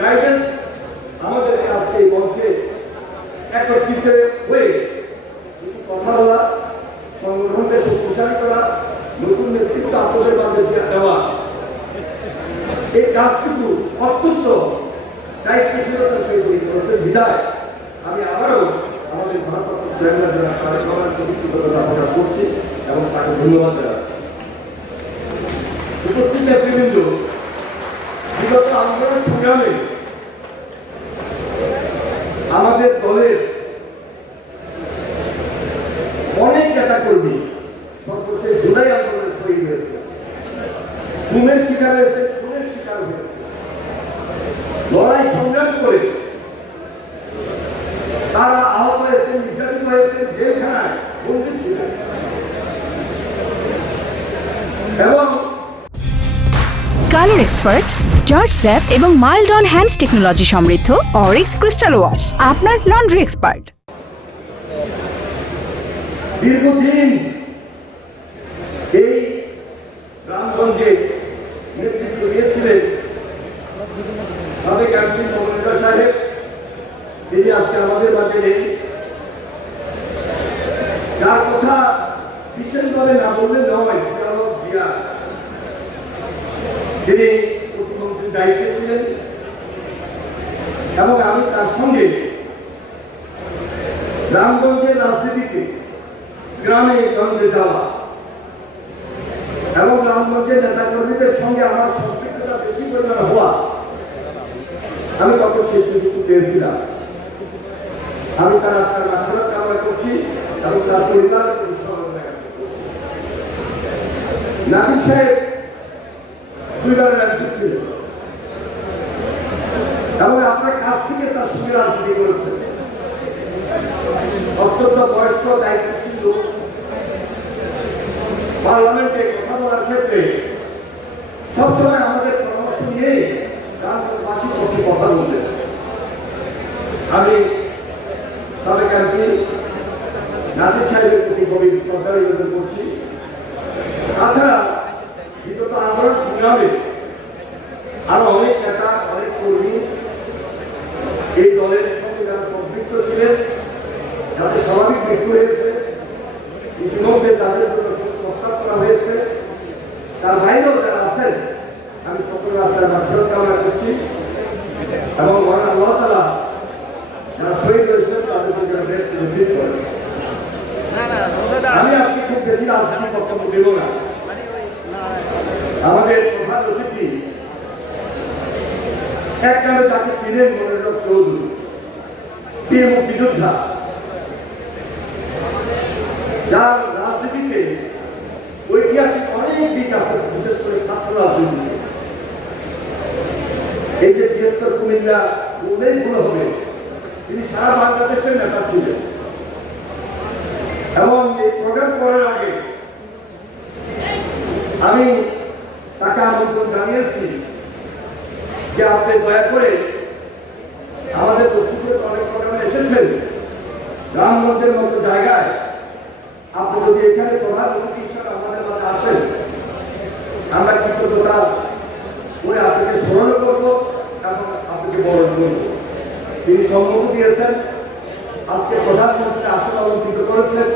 Guidance আমাদের আজকে এই মঞ্চে একত্রিত হয়ে কথা বলা, সংগঠনকে শক্তিশালী করা, নতুন নেতৃত্ব আপনাদের মাঝে দেওয়া। এই কাজটুকু অত্যন্ত দায়িত্বশীলতার সহিত করেছে বিদায়। আমি আবারও আমাদের ভারপ্রাপ্ত চেয়ারম্যান তারেক রহমান প্রতি কৃতজ্ঞতা প্রকাশ করছি এবং তাকে ধন্যবাদ জানাচ্ছি। উপস্থিত নেতৃবৃন্দ আমাদের দলের অনেক নেতা কর্মী সর্বশেষ জুলাই আন্দোলনে শহীদ হয়েছে ঘুমের শিকার হয়েছে খুনের শিকার হয়েছে লড়াই সংগ্রাম করে তারা আহত হয়েছে নির্যাতিত হয়েছে জেলখানায় বন্দী ছিলেন এবং কালার এক্সপার্ট জর্জ স্যাপ এবং মাইল্ড অন হ্যান্ডস টেকনোলজি সমৃদ্ধ অরিক্স ক্রিস্টাল ওয়াশ, আপনার লন্ড্রি এক্সপার্ট। দীর্ঘদিন এই নেতৃত্ব দিয়েছিলেন সাবেক সাহেব তিনি আজকে আমাদের নেই। যার কথা বিশেষভাবে না বললে নয় দায়িত্বে ছিলেন। এবং আমি তার সঙ্গে রামগঞ্জের রাজনীতিতে গ্রামে গঞ্জে যাওয়া এবং রামগঞ্জের নেতা কর্মীদের সঙ্গে আমার সম্পৃক্ততা বেশি পরিমাণে হওয়া আমি তখন সেই সুযোগ পেয়েছিলাম। আমি তার আপনার মাথার কামনা করছি এবং তার জ্ঞাপন নাদিম সাহেব দুইবারের একদিক ছিলেন। এবং আপনার কাছ থেকে তার সঙ্গে রাজনীতি করেছেন অত্যন্ত বয়স্ক, দায়িত্বশীল লোক। পার্লামেন্টে কথা বলার ক্ষেত্রে সবসময় আমাদের পরামর্শ নিয়ে রাজনৈতিক পক্ষে কথা বলতেন। আমি সাবেক এমপি, নাজির সাহেবের প্রতি গভীর শ্রদ্ধা নিবেদন করছি। তাছাড়া বিগত আন্দোলন সংগ্রামে আরও অনেক কর্মী এই দলের সঙ্গে যারা সম্পৃক্ত ছিলেন যাদের স্বাভাবিক মৃত্যু হয়েছে ইতিমধ্যে তাদের প্রস্তাব করা হয়েছে তার বাইরেও যারা আছেন আমি সকলের আপনার মাধ্যমে কামনা করছি এবং মহান আল্লাহ তালা যারা শহীদ হয়েছেন তাদেরকে যারা বেশ নসিব করেন আমি আজকে খুব বেশি রাজনীতি বক্তব্য দেব না আমাদের প্রধান অতিথি এক নামে তাকে চিনেন মনোরম চৌধুরী প্রিয় মুক্তিযোদ্ধা যার রাজনীতিতে ঐতিহাসিক অনেক দিক আছে, বিশেষ করে ছাত্র রাজনীতিতে। এই যে বৃহত্তর কুমিল্লা অনেকগুলো হবে, তিনি সারা বাংলাদেশের নেতা ছিলেন। এবং এই প্রোগ্রাম করার আগে আমি তাকে আমন্ত্রণ জানিয়েছি যে আপনি দয়া করে আমাদের দক্ষিণে অনেক প্রোগ্রামে এসেছেন রামগঞ্জের মতো জায়গায় যদি এখানে প্রধান অতিথি আমাদের মাঝে আসেন, আমরা কৃতজ্ঞতা করে আপনাকে স্মরণ করব, এবং আপনাকে বরণ করব। তিনি সম্মতি দিয়েছেন, আজকে প্রধানমন্ত্রী আসন অলঙ্কৃত করেছেন,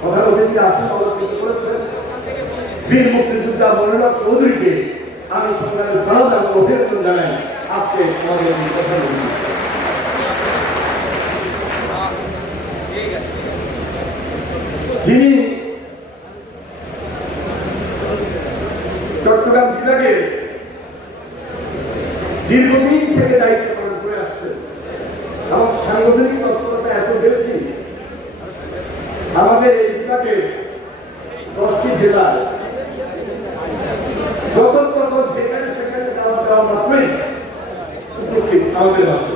প্রধান অতিথি আসন অলঙ্কৃত করেছেন। বীর মুক্তিযোদ্ধা মনোরম চৌধুরীকে আমি সংগ্রামে সালাম এবং অভিনন্দন জানাই। আজকে আমাদের প্রধানমন্ত্রী। যিনি চট্টগ্রাম বিভাগে দীর্ঘদিন থেকে দায়িত্ব পালন করে আসছেন, এবং সাংগঠনিক তৎপরতা এত বেশি, আমাদের এই বিভাগে দশটি জেলা যত তত যেখানে সেখানে দেওয়া দেওয়া মাত্রই উপস্থিত আমাদের মাঝে।